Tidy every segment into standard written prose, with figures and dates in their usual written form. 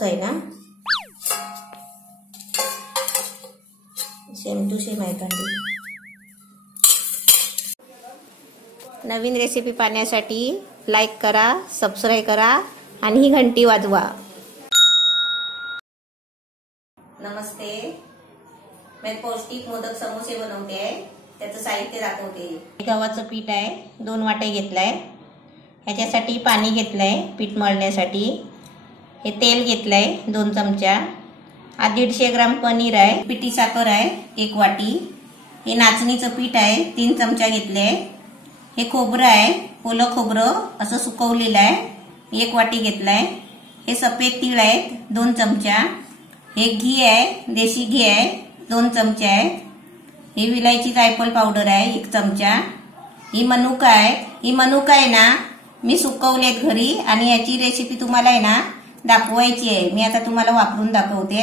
तसंच आहे ना, सेम टू सेम आहे कांडी। नवीन रेसिपी पाहण्यासाठी लाईक करा, सबस्क्राईब करा आणि ही घंटी वाजवा। नमस्ते, मी पौष्टिक मोदक समोसे बनवते आहे। त्याचं साहित्य दाखवते। गव्हाचं पीठ आहे, 2 वाटे घेतलाय। ह्याच्यासाठी पाणी घेतलंय पीठ मळण्यासाठी। हे तेल घेतलंय 2 चमचा। 150 ग्राम पनीर आहे। पिठी साखर आहे 1 वाटी। हे नाचणीचं पीठ आहे 3 चमचा घेतले। हे खोबरं आहे, ओलं खोबरं असं सुकवलेलं आहे 1 वाटी घेतलाय। हे सफेद तीळ आहेत 2 चमचा। हे घी आहे, देशी घी आहे 2 चमचे आहे। हे विलायची जायफळ पावडर आहे 1 चमचा। ही मनुका आहे। ही मनुका आहे ना मी सुकवलेत घरी आणि याची रेसिपी तुम्हाला आहे ना दाखवायची आहे। मी आता तुम्हाला वापरून दाखवते।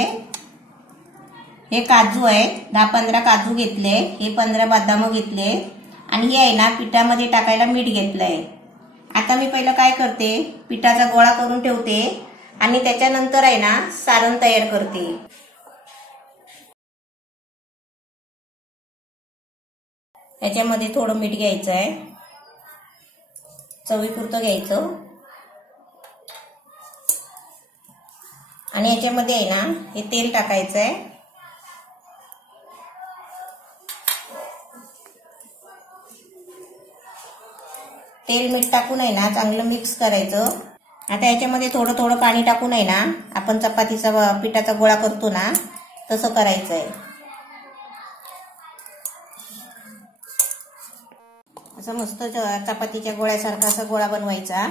हे काजू आहेत, 10-15 काजू घेतले। हे 15 बदाम घेतले आणि हे आहे ना पिठामध्ये टाकायला मीठ घेतलंय। आता मी पहिलं काय करते, पिठाचा गोळा करून ठेवते आणि त्याच्यानंतर आहे ना सारण तयार करते। याच्यामध्ये थोडं मीठ घ्यायचं आहे, चवीपुरतं घ्यायचं आणि याच्यामध्ये आहे ना हे तेल टाकायचं आहे। तेल मीठ टाकून आहे ना चांगलं मिक्स करायचं। आता याच्यामध्ये थोडं थोडं पाणी टाकून आहे ना आपण चपातीचा पिठाचा गोळा करतो ना तसं करायचं आहे। असं मस्त चपातीच्या गोळ्यासारखा असा गोळा बनवायचा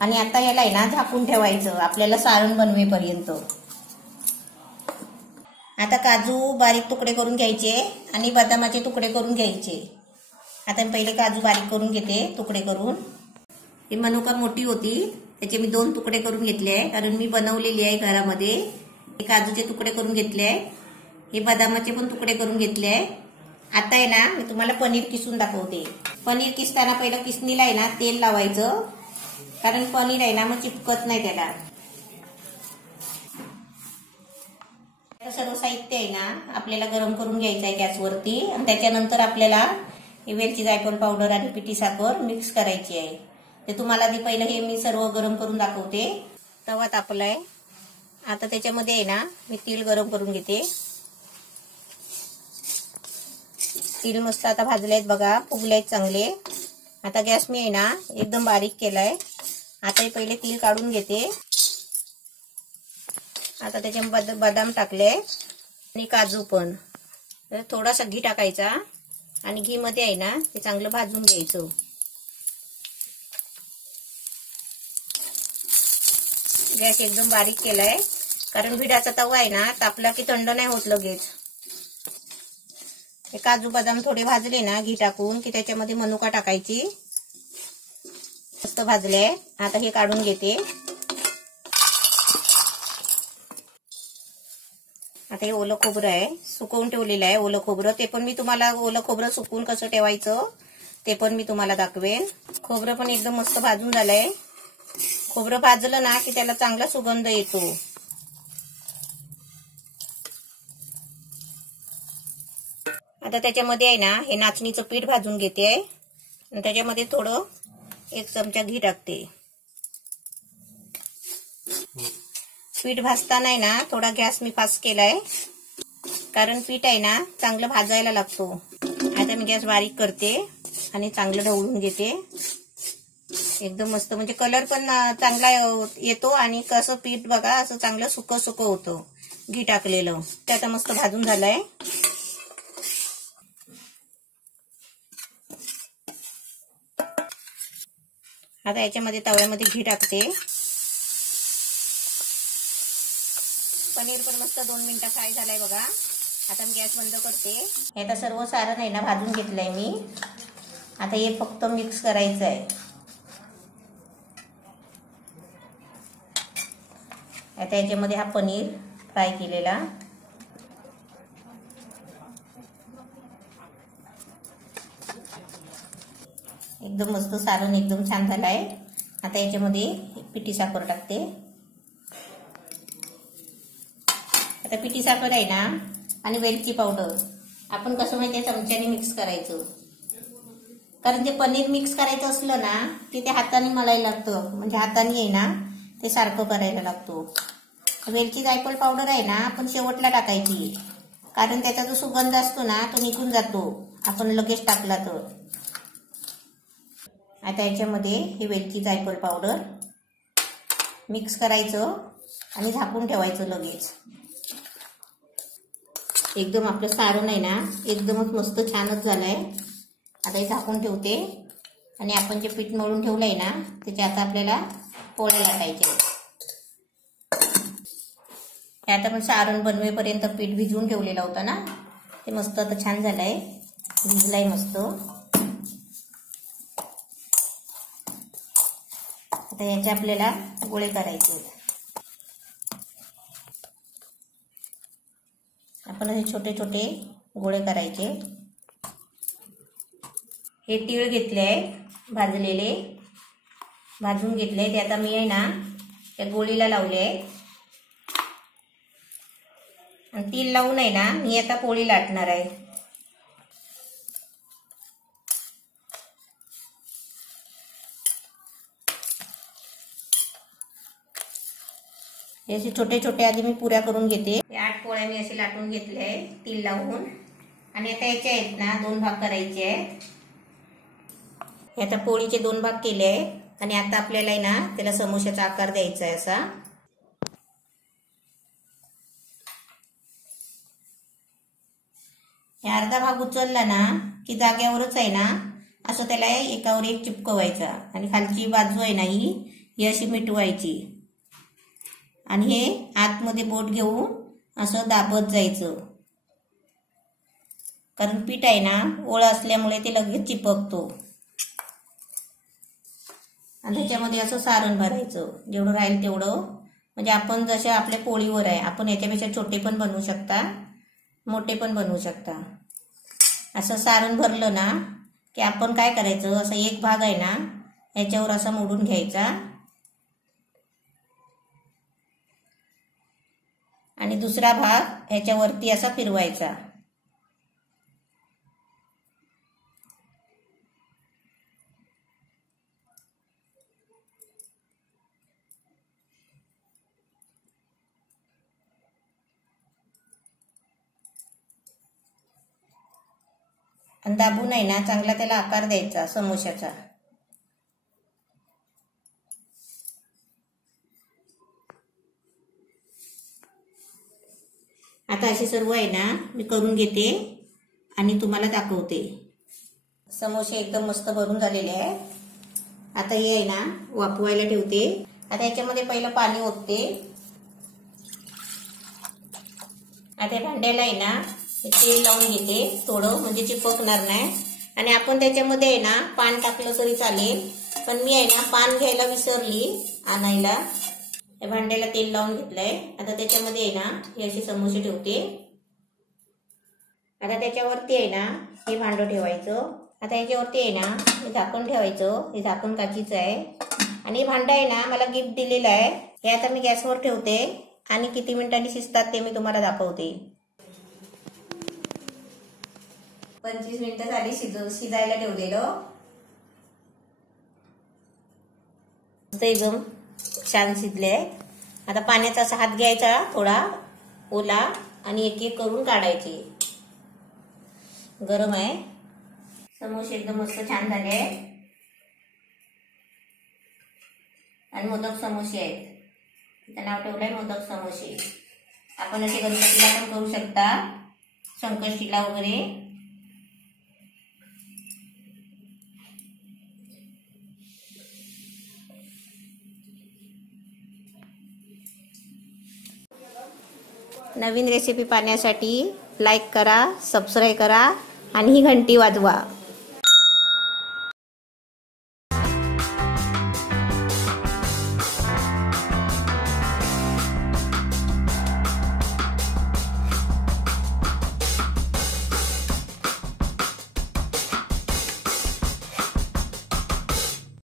आणि आता याला आहे ना झाकून ठेवायचं आपल्याला सारण बनवेपर्यंत। आता काजू बारीक तुकडे करून घ्यायचे आणि बदामाचे तुकडे करून घ्यायचे। आता मी पहिले काजू बारीक करून घेते तुकडे करून। ही मनुका मोठी होती त्याचे मी 2 तुकडे करून घेतले आहे कारण मी बनवलेली आहे घरामध्ये। हे काजूचे तुकडे करून घेतले आहे। हे बदामाचे पण तुकडे करून घेतले आहे। आता आहे ना मी तुम्हाला पनीर किसून दाखवते। पनीर किसताना पहिलं किसणीला आहे ना तेल लावायचं कारण पनीर आहे ना मग चिपकत नाही त्याला। सर्व साहित्य आहे ना आपल्याला गरम करून घ्यायचं आहे गॅसवरती आणि त्याच्यानंतर आपल्याला वेलची जायफळ पावडर आणि पिठी साखर मिक्स करायची आहे। ते तुम्हाला आधी पहिलं हे मी सर्व गरम करून दाखवते। तवा तापलाय, आता त्याच्यामध्ये आहे ना मी तीळ गरम करून घेते। तीळ मस्त आता भाजले आहेत बघा, फुगले आहेत चांगले। आता गॅस मी आहे ना एकदम बारीक केलाय। आता हे पहिले तीळ काढून घेते। आता त्याच्यामध्ये बदाम टाकले आणि काजू पण। थोडासा घी टाकायचा आणि घी मध्ये आहे ना ते चांगलं भाजून घ्यायचं। गॅस एकदम बारीक केलाय कारण भिडाचा तवा आहे ना तापला की थंड नाही होत लगेच। हे काजू बदाम थोडे भाजले ना घी टाकून की त्याच्यामध्ये मनुका टाकायची। मस्त भाजले, आता हे काढून घेते। आता हे ओलं खोबरं आहे, सुकवून ठेवलेलं आहे ओलं खोबरं। ते पण मी तुम्हाला ओलं खोबरं सुकवून कसं ठेवायचं ते पण मी तुम्हाला दाखवेन। खोबरं पण एकदम मस्त भाजून झालंय। खोबरं भाजलं ना की त्याला चांगला सुगंध येतो। आता त्याच्यामध्ये आहे ना हे नाचणीचं पीठ भाजून घेते आहे आणि त्याच्यामध्ये थोडं 1 चमचा घी टाकते। पीठ भाजताना आहे ना थोडा गॅस मी फास्ट केलाय कारण पीठ आहे ना चांगलं भाजायला लागतो। आता मी गॅस बारीक करते आणि चांगलं ढवळून घेते। एकदम मस्त म्हणजे कलर पण चांगला येतो आणि कसं पीठ बघा असं चांगलं सुकं सुकं होतं घी टाकलेलं। ते आता मस्त भाजून झालंय। आता याच्यामध्ये तव्यामध्ये घी टाकते। पनीर पण मस्त 2 मिनिटं फ्राय झालाय बघा। आता मी गॅस बंद करते। हे आता सर्व सारण आहे ना भाजून घेतलंय मी। आता हे फक्त मिक्स करायचं आहे। आता याच्यामध्ये हा पनीर फ्राय केलेला एकदम मस्त सारण एकदम छान झालाय। आता याच्यामध्ये पिठी साखर टाकते। आता पिठी साखर आहे ना आणि वेलची पावडर आपण कसं माहिती चमच्याने मिक्स करायचं, कारण ते पनीर मिक्स करायचं असलं ना की ते हाताने मळायला लागतं, म्हणजे हाताने आहे ना ते सारखं करायला लागतो. वेलची जायफळ पावडर आहे ना आपण शेवटला टाकायची, कारण त्याचा जो सुगंध असतो ना तो निघून जातो आपण लगेच टाकला तर. आता याच्यामध्ये हे वेलची जायफळ पावडर मिक्स करायचं आणि झाकून ठेवायचं लगेच. एकदम आपलं सारण आहे ना एकदमच मस्त छानच झालंय. आता हे झाकून ठेवते आणि आपण जे पीठ मळून ठेवलंय ना त्याचे आता आपल्याला पोळ्या लाटायचे. हे आता आपण सारण बनवेपर्यंत पीठ भिजवून ठेवलेला होता ना ते मस्त आता छान झालंय, भिजलाय मस्त. आता याचे आपल्याला गोळे करायचे. आपण असे छोटे छोटे गोळे करायचे. हे तीळ घेतले आहे भाजलेले, भाजून घेतले ते आता मी आहे ना त्या गोळीला लावले आणि तीळ लावून आहे ना मी आता पोळी लाटणार आहे. असे छोटे छोटे आधी मी पुऱ्या करून घेते. 8 पोळ्या मी असे लाटून घेतले तीळ लावून. आणि आता याचे आहेत ना 2 भाग करायचे आहेत. आता पोळीचे 2 भाग केले आहेत आणि आता आपल्याला आहे ना त्याला समोश्याचा आकार द्यायचा आहे असा. हे अर्धा भाग उचलला ना की जाग्यावरच आहे ना असं त्याला एकावर एक चिपकवायचा आणि खालची बाजू आहे ना ही अशी मिटवायची आणि हे आतमध्ये बोट घेऊन असं दाबत जायचं, कारण पीठ आहे ना ओळ असल्यामुळे ते लगेच चिपकतो. आणि त्याच्यामध्ये असं सारण भरायचं जेवढं राहील तेवढं, म्हणजे आपण जसे आपल्या पोळीवर आहे आपण याच्यापेक्षा छोटे पण बनवू शकता मोठे पण बनवू शकता. असं सारण भरलं ना की आपण काय करायचं, असं एक भाग आहे ना याच्यावर असा मोडून घ्यायचा आणि दुसरा भाग ह्याच्यावरती असा फिरवायचा. आणि दाबून आहे ना चांगला त्याला आकार द्यायचा समोश्याचा. आता असे सर्व आहे ना मी करून घेते आणि तुम्हाला दाखवते. समोसे एकदम मस्त भरून झालेले आहे. आता हे आहे ना वाफवायला ठेवते. आता याच्यामध्ये पहिलं पाणी ओतते. आता भांड्याला आहे ना तेल लावून घेते थोडं, म्हणजे चिपकणार नाही. आणि आपण त्याच्यामध्ये आहे ना पान टाकलं तरी चालेल, पण मी आहे ना पान घ्यायला विसरली आणायला. या भांड्याला तेल लावून घेतलंय. आता त्याच्यामध्ये आहे ना हे असे समोसे ठेवते. आता त्याच्यावरती आहे ना हे भांडं ठेवायचं. आता याच्यावरती आहे ना हे झाकण ठेवायचं. हे झाकण काचीचं आहे आणि हे भांडं आहे ना मला गिफ्ट दिलेलं आहे. हे आता मी गॅसवर ठेवते आणि किती मिनिटांनी शिजतात ते मी तुम्हाला दाखवते. 25 मिनिटं झाली शिजायला ठेवलेलं. एकदम छान शिजले. आता पाण्याचा असा हात घ्यायचा थोडा ओला आणि एक एक करून काढायचे. गरम आहे. समोसे एकदम मस्त छान झाले आणि मोदक समोसे आहेत. त्याचं नाव ठेवलंय मोदक समोसे. आपण असे गणपतीला पण करू शकता, संकष्टीला वगैरे. नवीन रेसिपी पाहण्यासाठी लाईक करा, सबस्क्राईब करा आणि ही घंटी वाजवा.